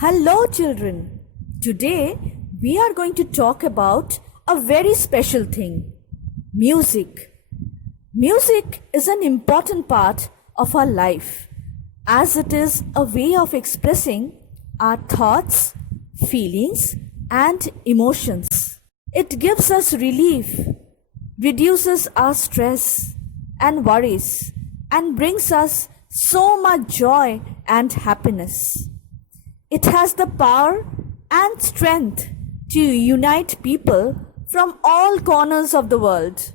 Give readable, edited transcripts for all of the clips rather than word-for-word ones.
Hello, children. Today we are going to talk about a very special thing, music. Music is an important part of our life as it is a way of expressing our thoughts, feelings, and emotions. It gives us relief, reduces our stress and worries, and brings us so much joy and happiness. It has the power and strength to unite people from all corners of the world,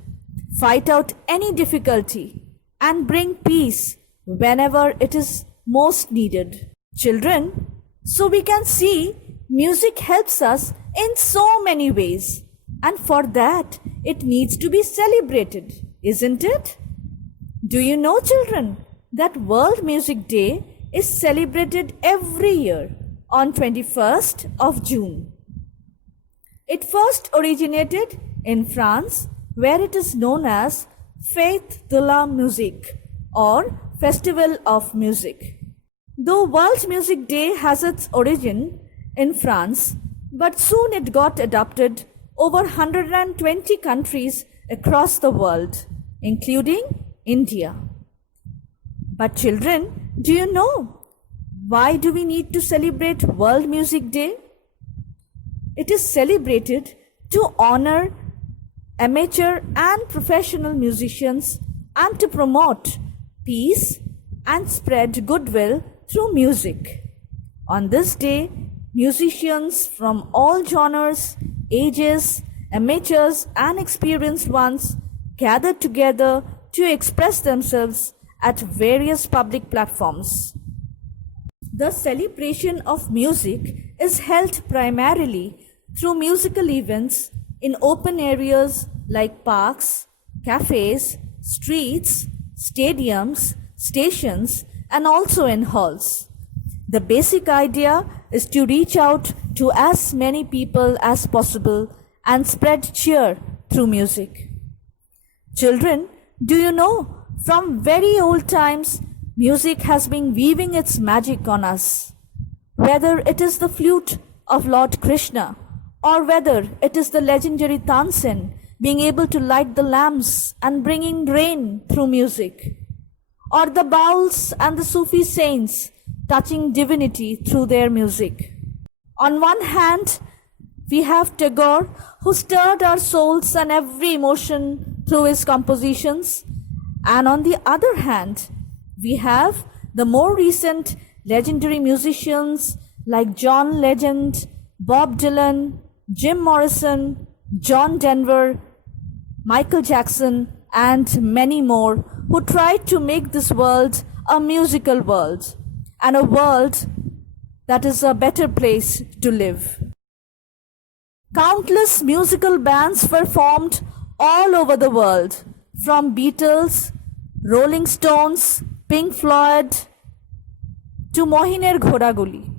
fight out any difficulty, and bring peace whenever it is most needed. Children, so we can see music helps us in so many ways, and for that it needs to be celebrated, isn't it? Do you know, children, that World Music Day is celebrated every year on 21st of June. It first originated in France, where it is known as Fête de la Musique or Festival of Music. Though World Music Day has its origin in France, but soon it got adopted over 120 countries across the world, including India. But children, do you know why do we need to celebrate World Music Day? It is celebrated to honor amateur and professional musicians and to promote peace and spread goodwill through music. On this day, musicians from all genres, ages, amateurs and experienced ones gather together to express themselves at various public platforms. The celebration of music is held primarily through musical events in open areas like parks, cafes, streets, stadiums, stations, and also in halls. The basic idea is to reach out to as many people as possible and spread cheer through music. Children, do you know from very old times music has been weaving its magic on us. Whether it is the flute of Lord Krishna, or whether it is the legendary Tansen being able to light the lamps and bringing rain through music, or the Bauls and the Sufi saints touching divinity through their music. On one hand, we have Tagore, who stirred our souls and every emotion through his compositions, and on the other hand, we have the more recent legendary musicians like John Legend, Bob Dylan, Jim Morrison, John Denver, Michael Jackson, and many more who tried to make this world a musical world and a world that is a better place to live. Countless musical bands were formed all over the world, from Beatles, Rolling Stones, Pink Floyd to Mohiner Ghoraguli,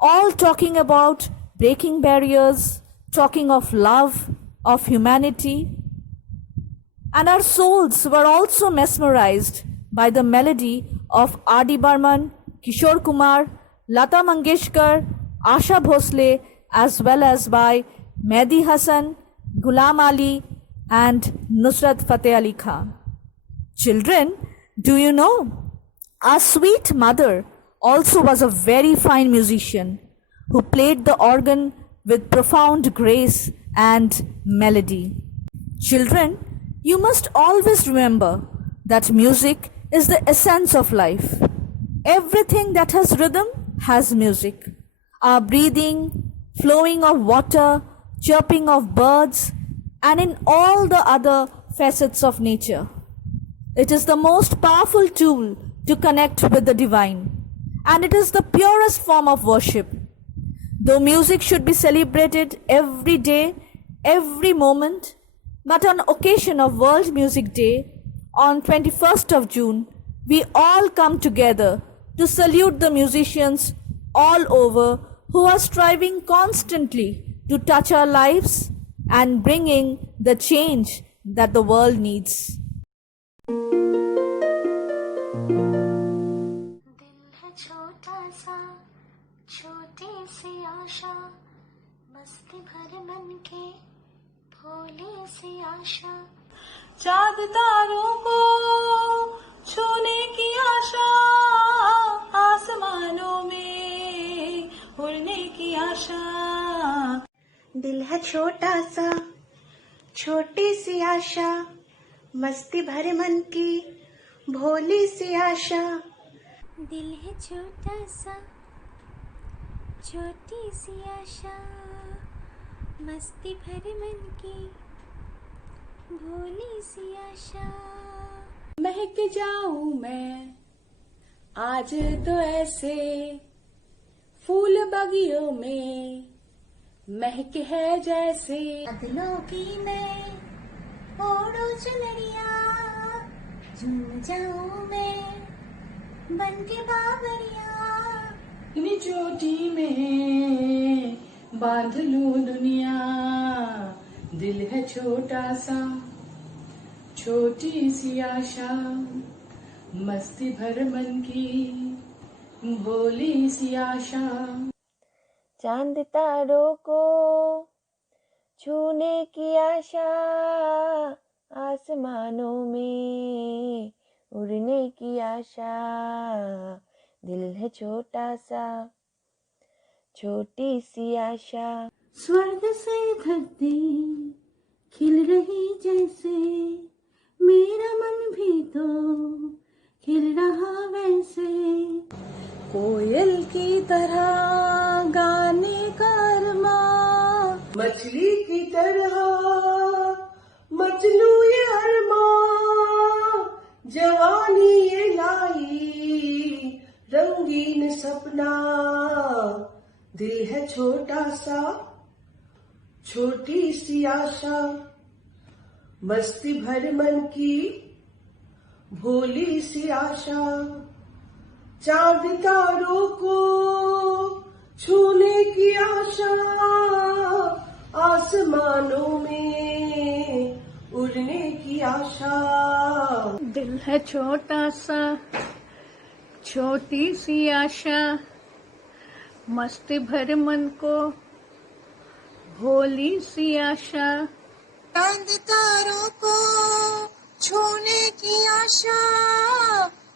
all talking about breaking barriers, talking of love, of humanity. And our souls were also mesmerized by the melody of R.D. Burman, Kishore Kumar, Lata Mangeshkar, Asha Bhosle, as well as by Mehdi Hasan, Ghulam Ali, and Nusrat Fateh Ali Khan. Children, do you know, our sweet mother also was a very fine musician who played the organ with profound grace and melody. Children, you must always remember that music is the essence of life. Everything that has rhythm has music. Our breathing, flowing of water, chirping of birds, and in all the other facets of nature. It is the most powerful tool to connect with the divine, and it is the purest form of worship. Though music should be celebrated every day, every moment, but on occasion of World Music Day on 21st of June, we all come together to salute the musicians all over who are striving constantly to touch our lives and bringing the change that the world needs. दिल है छोटा सा छोटा छोटी सी आशा मस्ती भर मन के भोली सी आशा चांद तारों को छूने की आशा आसमानों में उड़ने की आशा दिल है छोटा सा छोटी सी आशा मस्ती भरे मन की भोली सी आशा दिल है छोटा सा छोटी सी आशा मस्ती भरे मन की भोली सी आशा महक जाऊं मैं आज तो ऐसे फूल बगियों में महक है जैसे बादलों की मैं ओढ़ो चुनरिया झूम जाऊं मैं बन के बाबरिया अपनी चोटी में बांध लूं दुनिया दिल है छोटा सा छोटी सी आशा मस्ती भर मन की भोली सी आशा चांद तारों को छूने की आशा आसमानों में उड़ने की आशा दिल है छोटा सा छोटी सी आशा स्वर्ग से धरती खिल रही जैसे मेरा मन भी तो खिल रहा वैसे कोयल की तरह गाने का अरमां मछली की तरह मचलू ये अरमां जवानी ये लाई रंगीन सपना दिल है छोटा सा छोटी सी आशा मस्ती भर मन की भोली सी आशा चांद तारों को छूने की आशा आसमानों में उड़ने की आशा दिल है छोटा सा छोटी सी आशा मस्ती भर मन को भोली सी आशा चांद तारों को छूने की आशा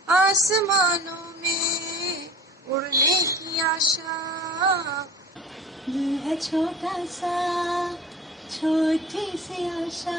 आसमानों में उड़ने की आशा दिल है छोटा सा छोटी सी आशा